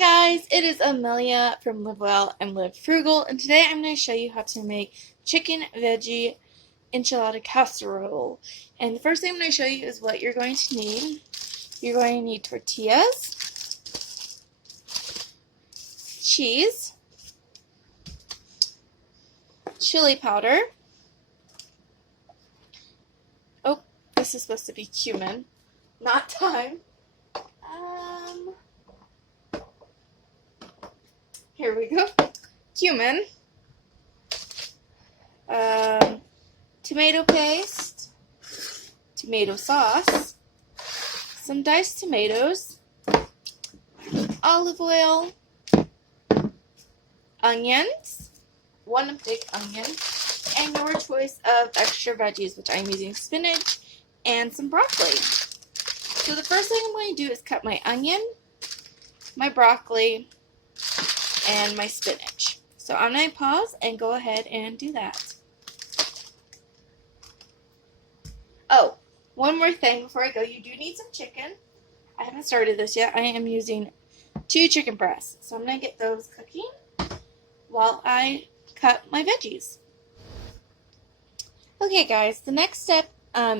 Guys, it is Amelia from Live Well and Live Frugal, and today I'm going to show you how to make chicken veggie enchilada casserole. And the first thing I'm going to show you is what you're going to need. You're going to need tortillas, cheese, chili powder. Oh, this is supposed to be cumin, not thyme. Here we go. Cumin, tomato paste, tomato sauce, some diced tomatoes, olive oil, onions, one big onion, and your choice of extra veggies, which I'm using spinach and some broccoli. So the first thing I'm going to do is cut my onion, my broccoli, and my spinach. So I'm going to pause and go ahead and do that. Oh, one more thing before I go. You do need some chicken. I haven't started this yet. I am using 2 chicken breasts. So I'm going to get those cooking while I cut my veggies. Okay guys, the next step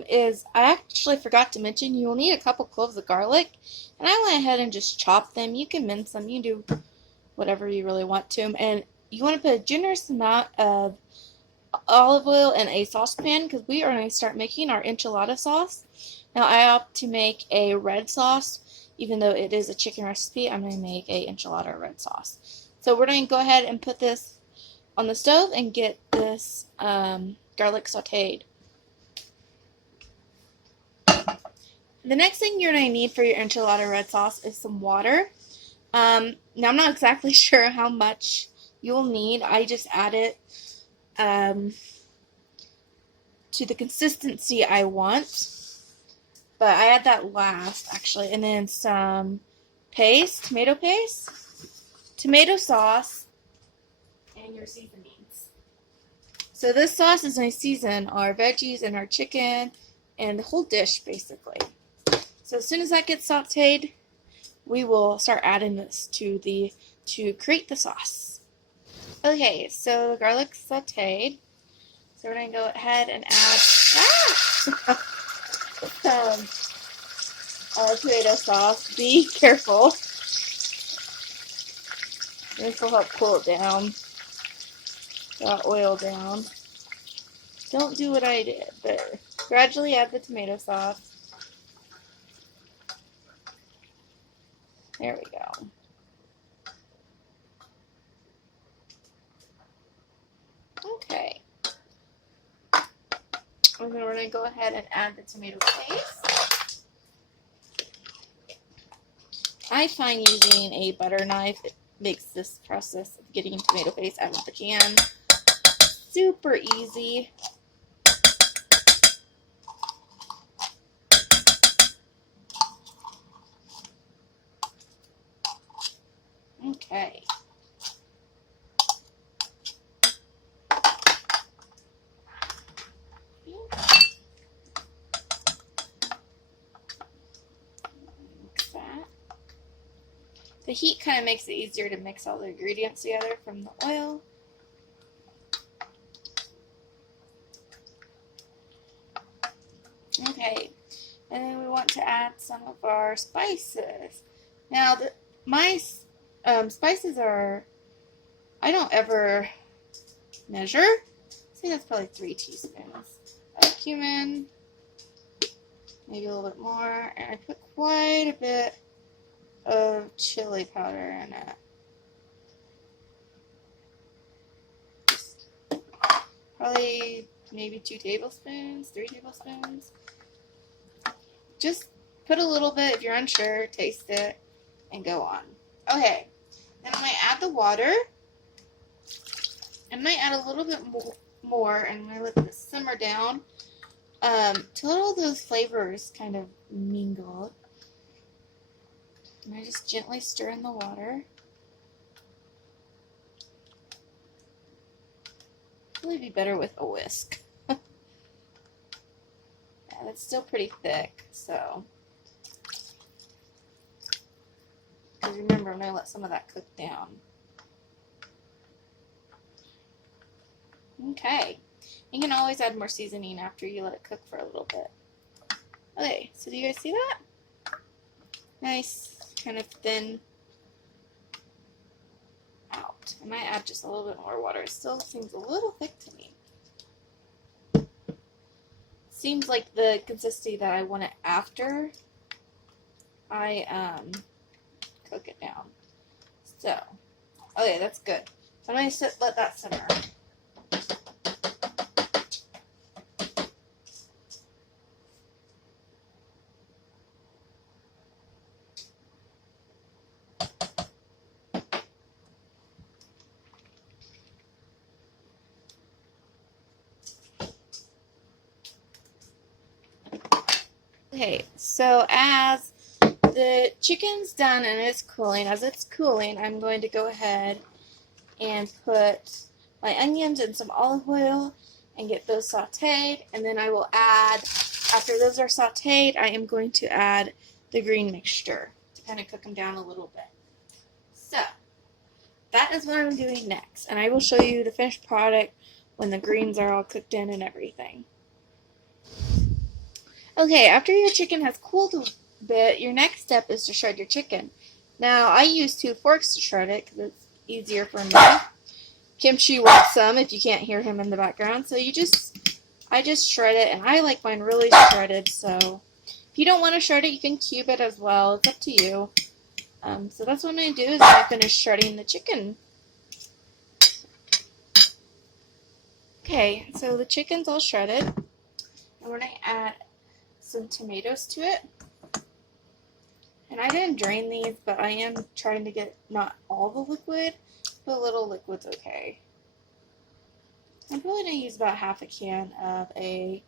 is I actually forgot to mention you will need a couple cloves of garlic. And I went ahead and just chopped them. You can mince them. You can do whatever you really want to. And you want to put a generous amount of olive oil in a saucepan because we are going to start making our enchilada sauce. Now I opt to make a red sauce. Even though it is a chicken recipe, I'm going to make a enchilada red sauce. So we're going to go ahead and put this on the stove and get this garlic sauteed. The next thing you're going to need for your enchilada red sauce is some water. Now I'm not exactly sure how much you'll need. I just add it to the consistency I want. But I add that last, actually. And then some paste, tomato sauce, and your seasonings. So this sauce is going to season our veggies and our chicken and the whole dish, basically. So as soon as that gets sauteed, we will start adding this to create the sauce. Okay, so the garlic's sauteed. So we're going to go ahead and add some tomato sauce. Be careful. This will help cool it down. Got oil down. Don't do what I did, but gradually add the tomato sauce. There we go. Okay. And then we're going to go ahead and add the tomato paste. I find using a butter knife, it makes this process of getting tomato paste out of the can super easy. Okay. Mix that. The heat kind of makes it easier to mix all the ingredients together from the oil. Okay, and then we want to add some of our spices. Now, my spices are, I don't ever measure. I think that's probably 3 teaspoons of cumin, maybe a little bit more, and I put quite a bit of chili powder in it. Probably maybe 2 tablespoons, 3 tablespoons. Just put a little bit if you're unsure, taste it, and go on. Okay, then I'm going to add the water. I'm going to add a little bit more, and I'm going to let this simmer down till all those flavors kind of mingle. And I just gently stir in the water. Probably be better with a whisk. Yeah, that's still pretty thick, so Because remember, I'm going to let some of that cook down. Okay. You can always add more seasoning after you let it cook for a little bit. Okay, so do you guys see that? Nice, kind of thin out. I might add just a little bit more water. It still seems a little thick to me. Seems like the consistency that I want it after I cook it down. So, okay, that's good. So I'm going to let that simmer. Okay, so as the chicken's done and it's cooling, I'm going to go ahead and put my onions in some olive oil and get those sauteed, and then I will add, after those are sauteed, I am going to add the green mixture to kind of cook them down a little bit. So, that is what I'm doing next, and I will show you the finished product when the greens are all cooked in and everything. Okay, after your chicken has cooled a bit, your next step is to shred your chicken. Now, I use 2 forks to shred it because it's easier for me. Kimchi wants some if you can't hear him in the background. So I just shred it, and I like mine really shredded. So if you don't want to shred it, you can cube it as well. It's up to you. So that's what I'm going to do is I finish shredding the chicken. Okay, so the chicken's all shredded. And we're going to add some tomatoes to it. And I didn't drain these, but I am trying to get not all the liquid, but a little liquid's okay. I'm probably going to use about half a can of a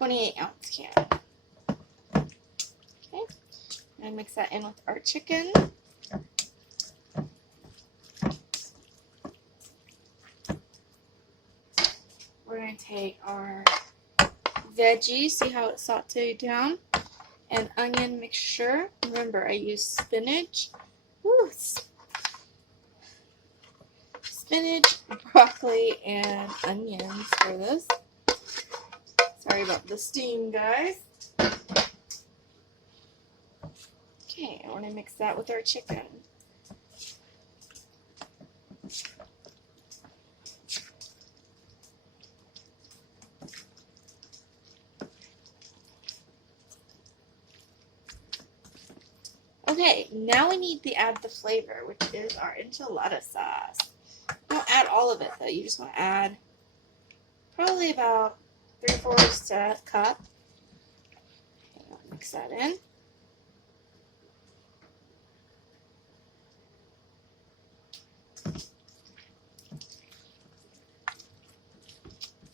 28-ounce can. Okay, and mix that in with our chicken. We're going to take our veggie, see how it's sauteed down, and onion mixture. Remember, I use spinach. Woo, spinach, broccoli, and onions for this. Sorry about the steam, guys. Okay, I want to mix that with our chicken. Okay, now we need to add the flavor, which is our enchilada sauce. Don't add all of it, though. You just want to add probably about 3/4 cup. Okay, I'll mix that in.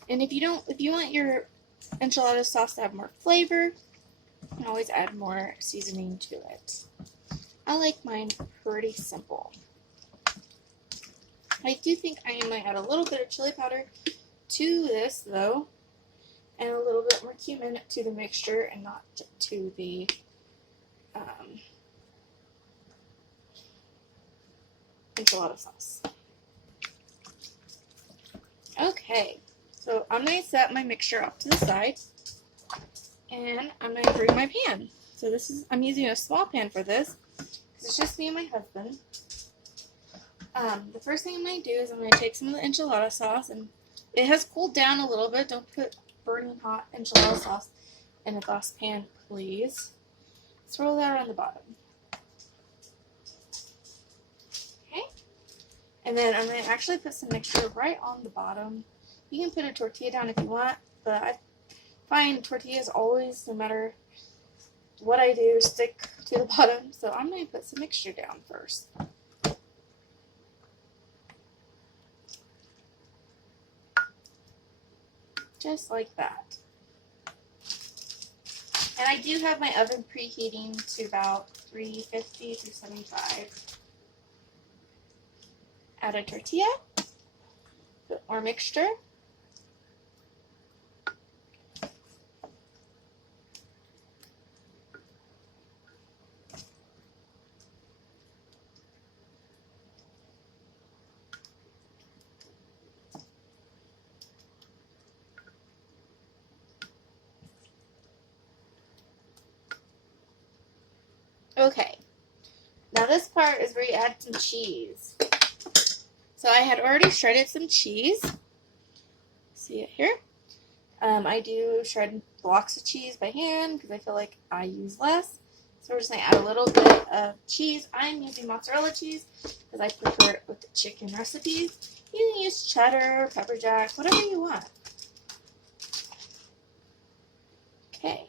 And if you want your enchilada sauce to have more flavor, you can always add more seasoning to it. I like mine pretty simple. I do think I might add a little bit of chili powder to this, though, and a little bit more cumin to the mixture and not to the enchilada sauce. Okay, so I'm going to set my mixture up to the side, and I'm going to bring my pan. So I'm using a small pan for this, because it's just me and my husband. The first thing I'm going to do is I'm going to take some of the enchilada sauce, and it has cooled down a little bit. Don't put burning hot enchilada sauce in a glass pan, please. Swirl that around the bottom. Okay, and then I'm going to actually put some mixture right on the bottom. You can put a tortilla down if you want, but I find tortillas always, no matter what I do, stick to the bottom. So I'm going to put some mixture down first. Just like that. And I do have my oven preheating to about 350 to 75. Add a tortilla, put more mixture, Okay, now this part is where you add some cheese. So I had already shredded some cheese. See it here? I do shred blocks of cheese by hand because I feel like I use less. So we're just going to add a little bit of cheese. I'm using mozzarella cheese because I prefer it with the chicken recipes. You can use cheddar, pepper jack, whatever you want. Okay.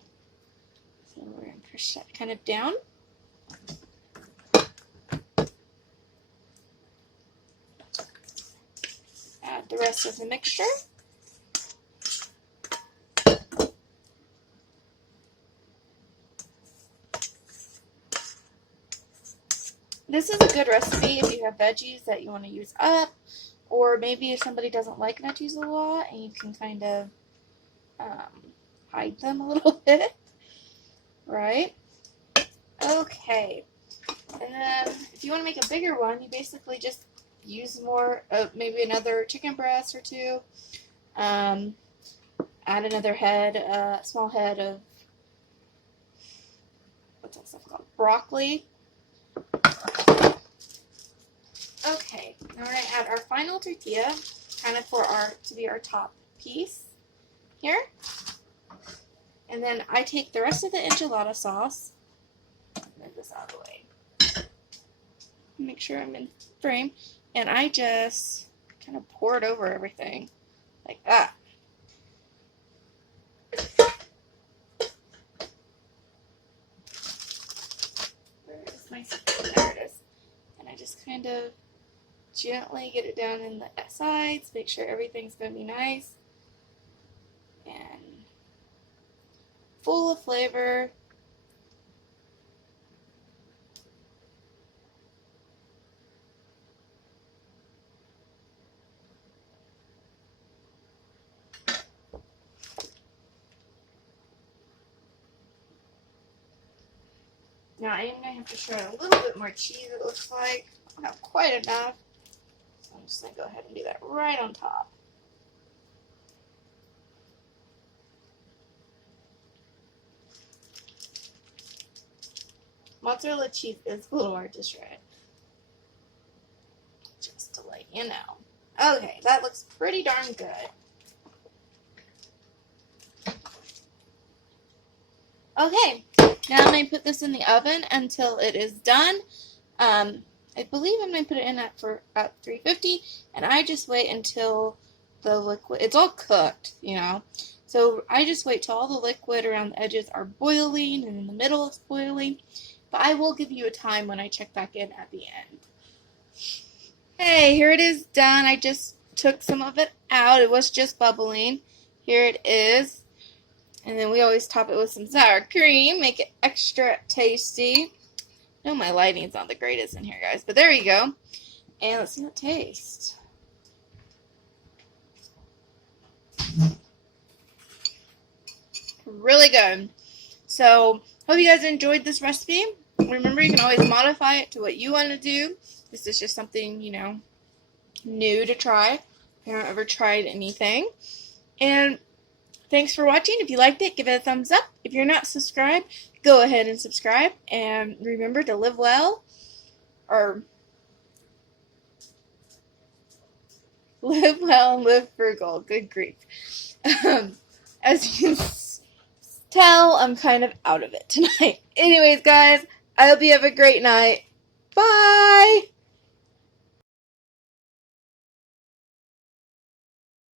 So we're going to push that kind of down. Add the rest of the mixture. This is a good recipe if you have veggies that you want to use up, or maybe if somebody doesn't like veggies a lot and you can kind of hide them a little bit, right? Okay, and then if you want to make a bigger one, you basically just use more, maybe another chicken breast or two, add another head, small head of, what's that stuff called, broccoli. Okay, now we're going to add our final tortilla, kind of to be our top piece here. And then I take the rest of the enchilada sauce, move this out of the way, make sure I'm in frame, and I just kind of pour it over everything, like that. Where is my spoon? There it is. And I just kind of gently get it down in the sides, make sure everything's going to be nice and full of flavor. Now I am going to have to shred a little bit more cheese, it looks like. Not quite enough. So I'm just going to go ahead and do that right on top. Mozzarella cheese is a little hard to shred. Just to let you know. Okay, that looks pretty darn good. Okay, now I'm going to put this in the oven until it is done. I believe I'm going to put it in at 350, and I just wait until the liquid, it's all cooked, you know. So I just wait till all the liquid around the edges are boiling, and in the middle it's boiling. But I will give you a time when I check back in at the end. Hey, here it is done. I just took some of it out. It was just bubbling. Here it is. And then we always top it with some sour cream, make it extra tasty. I know my lighting's not the greatest in here, guys, but there you go. And let's see how it tastes. Really good. So, hope you guys enjoyed this recipe. Remember, you can always modify it to what you want to do. This is just something, you know, new to try. If you haven't ever tried anything. And thanks for watching. If you liked it, give it a thumbs up. If you're not subscribed, go ahead and subscribe. And remember to live well, or live well and live frugal. Good grief. As you can tell, I'm kind of out of it tonight. Anyways, guys, I hope you have a great night. Bye!